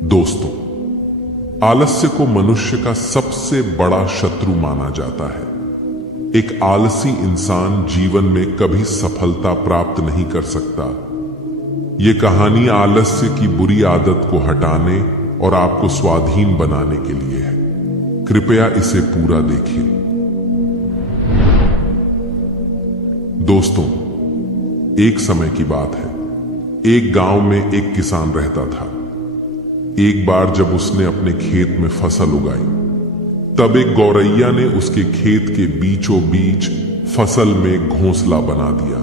दोस्तों, आलस्य को मनुष्य का सबसे बड़ा शत्रु माना जाता है। एक आलसी इंसान जीवन में कभी सफलता प्राप्त नहीं कर सकता। यह कहानी आलस्य की बुरी आदत को हटाने और आपको स्वाधीन बनाने के लिए है। कृपया इसे पूरा देखिए। दोस्तों, एक समय की बात है। एक गांव में एक किसान रहता था। एक बार जब उसने अपने खेत में फसल उगाई, तब एक गौरैया ने उसके खेत के बीचों बीच फसल में घोंसला बना दिया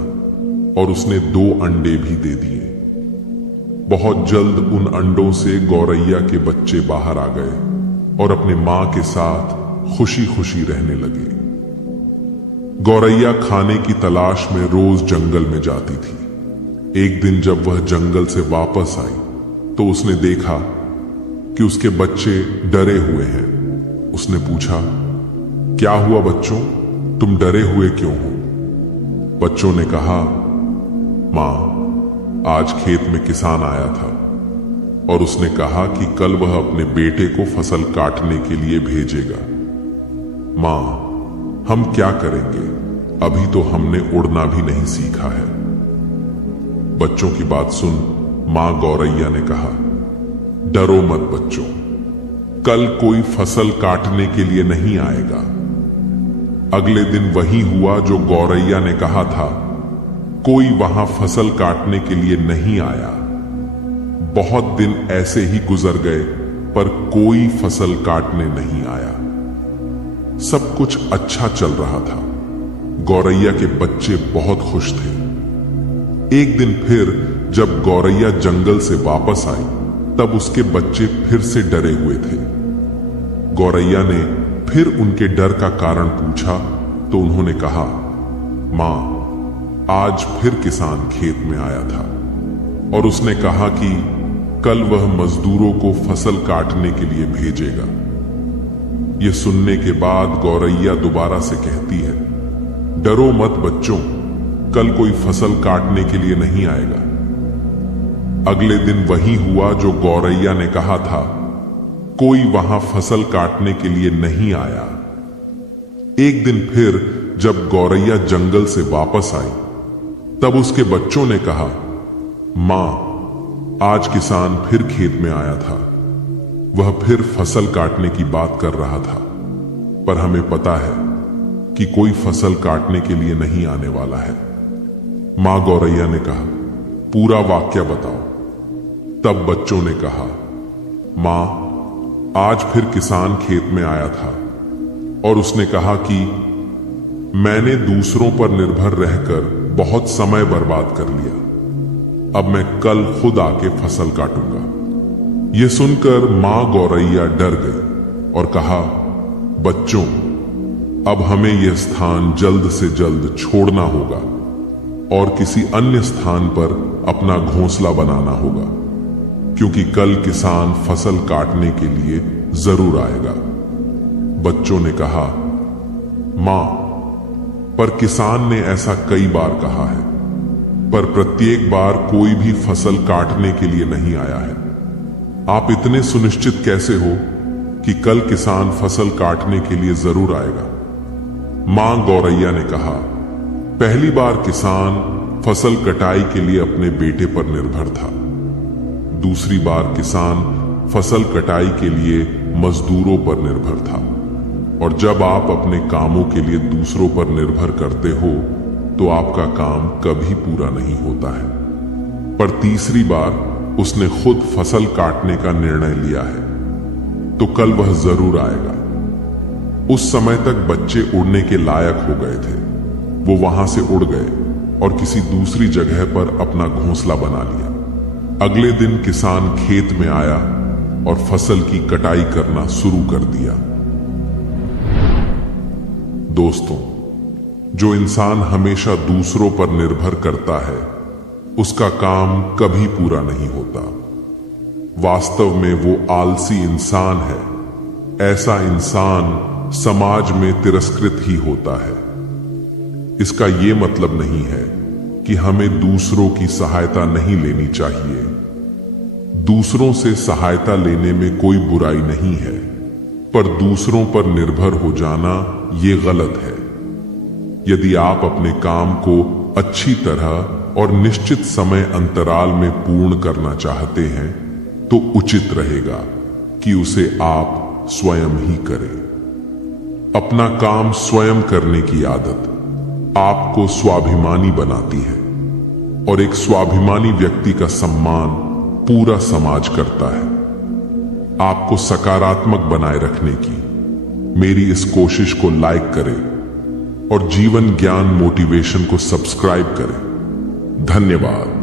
और उसने 2 अंडे भी दे दिए। बहुत जल्द उन अंडों से गौरैया के बच्चे बाहर आ गए और अपने मां के साथ खुशी खुशी रहने लगे। गौरैया खाने की तलाश में रोज जंगल में जाती थी। एक दिन जब वह जंगल से वापस आई तो उसने देखा कि उसके बच्चे डरे हुए हैं। उसने पूछा, क्या हुआ बच्चों, तुम डरे हुए क्यों हो? बच्चों ने कहा, मां, आज खेत में किसान आया था और उसने कहा कि कल वह अपने बेटे को फसल काटने के लिए भेजेगा। मां, हम क्या करेंगे? अभी तो हमने उड़ना भी नहीं सीखा है। बच्चों की बात सुन मां गौरैया ने कहा, डरो मत बच्चों, कल कोई फसल काटने के लिए नहीं आएगा। अगले दिन वही हुआ जो गौरैया ने कहा था। कोई वहां फसल काटने के लिए नहीं आया। बहुत दिन ऐसे ही गुजर गए पर कोई फसल काटने नहीं आया। सब कुछ अच्छा चल रहा था। गौरैया के बच्चे बहुत खुश थे। एक दिन फिर जब गौरैया जंगल से वापस आई तब उसके बच्चे फिर से डरे हुए थे। गौरैया ने फिर उनके डर का कारण पूछा तो उन्होंने कहा, मां, आज फिर किसान खेत में आया था और उसने कहा कि कल वह मजदूरों को फसल काटने के लिए भेजेगा। यह सुनने के बाद गौरैया दोबारा से कहती है, डरो मत बच्चों, कल कोई फसल काटने के लिए नहीं आएगा। अगले दिन वही हुआ जो गौरैया ने कहा था। कोई वहां फसल काटने के लिए नहीं आया। एक दिन फिर जब गौरैया जंगल से वापस आई तब उसके बच्चों ने कहा, मां, आज किसान फिर खेत में आया था। वह फिर फसल काटने की बात कर रहा था, पर हमें पता है कि कोई फसल काटने के लिए नहीं आने वाला है। मां गौरैया ने कहा, पूरा वाक्य बताओ। तब बच्चों ने कहा, मां, आज फिर किसान खेत में आया था और उसने कहा कि मैंने दूसरों पर निर्भर रहकर बहुत समय बर्बाद कर लिया। अब मैं कल खुद आके फसल काटूंगा। यह सुनकर मां गौरैया डर गई और कहा, बच्चों, अब हमें यह स्थान जल्द से जल्द छोड़ना होगा और किसी अन्य स्थान पर अपना घोंसला बनाना होगा, क्योंकि कल किसान फसल काटने के लिए जरूर आएगा। बच्चों ने कहा, मां, पर किसान ने ऐसा कई बार कहा है, पर प्रत्येक बार कोई भी फसल काटने के लिए नहीं आया है। आप इतने सुनिश्चित कैसे हो कि कल किसान फसल काटने के लिए जरूर आएगा? मां गौरैया ने कहा, पहली बार किसान फसल कटाई के लिए अपने बेटे पर निर्भर था। दूसरी बार किसान फसल कटाई के लिए मजदूरों पर निर्भर था। और जब आप अपने कामों के लिए दूसरों पर निर्भर करते हो तो आपका काम कभी पूरा नहीं होता है। पर तीसरी बार उसने खुद फसल काटने का निर्णय लिया है, तो कल वह जरूर आएगा। उस समय तक बच्चे उड़ने के लायक हो गए थे। वो वहां से उड़ गए और किसी दूसरी जगह पर अपना घोंसला बना लिया। अगले दिन किसान खेत में आया और फसल की कटाई करना शुरू कर दिया। दोस्तों, जो इंसान हमेशा दूसरों पर निर्भर करता है उसका काम कभी पूरा नहीं होता। वास्तव में वो आलसी इंसान है। ऐसा इंसान समाज में तिरस्कृत ही होता है। इसका ये मतलब नहीं है कि हमें दूसरों की सहायता नहीं लेनी चाहिए। दूसरों से सहायता लेने में कोई बुराई नहीं है, पर दूसरों पर निर्भर हो जाना ये गलत है। यदि आप अपने काम को अच्छी तरह और निश्चित समय अंतराल में पूर्ण करना चाहते हैं, तो उचित रहेगा कि उसे आप स्वयं ही करें। अपना काम स्वयं करने की आदत आपको स्वाभिमानी बनाती है, और एक स्वाभिमानी व्यक्ति का सम्मान पूरा समाज करता है। आपको सकारात्मक बनाए रखने की मेरी इस कोशिश को लाइक करें और जीवन ज्ञान मोटिवेशन को सब्सक्राइब करें। धन्यवाद।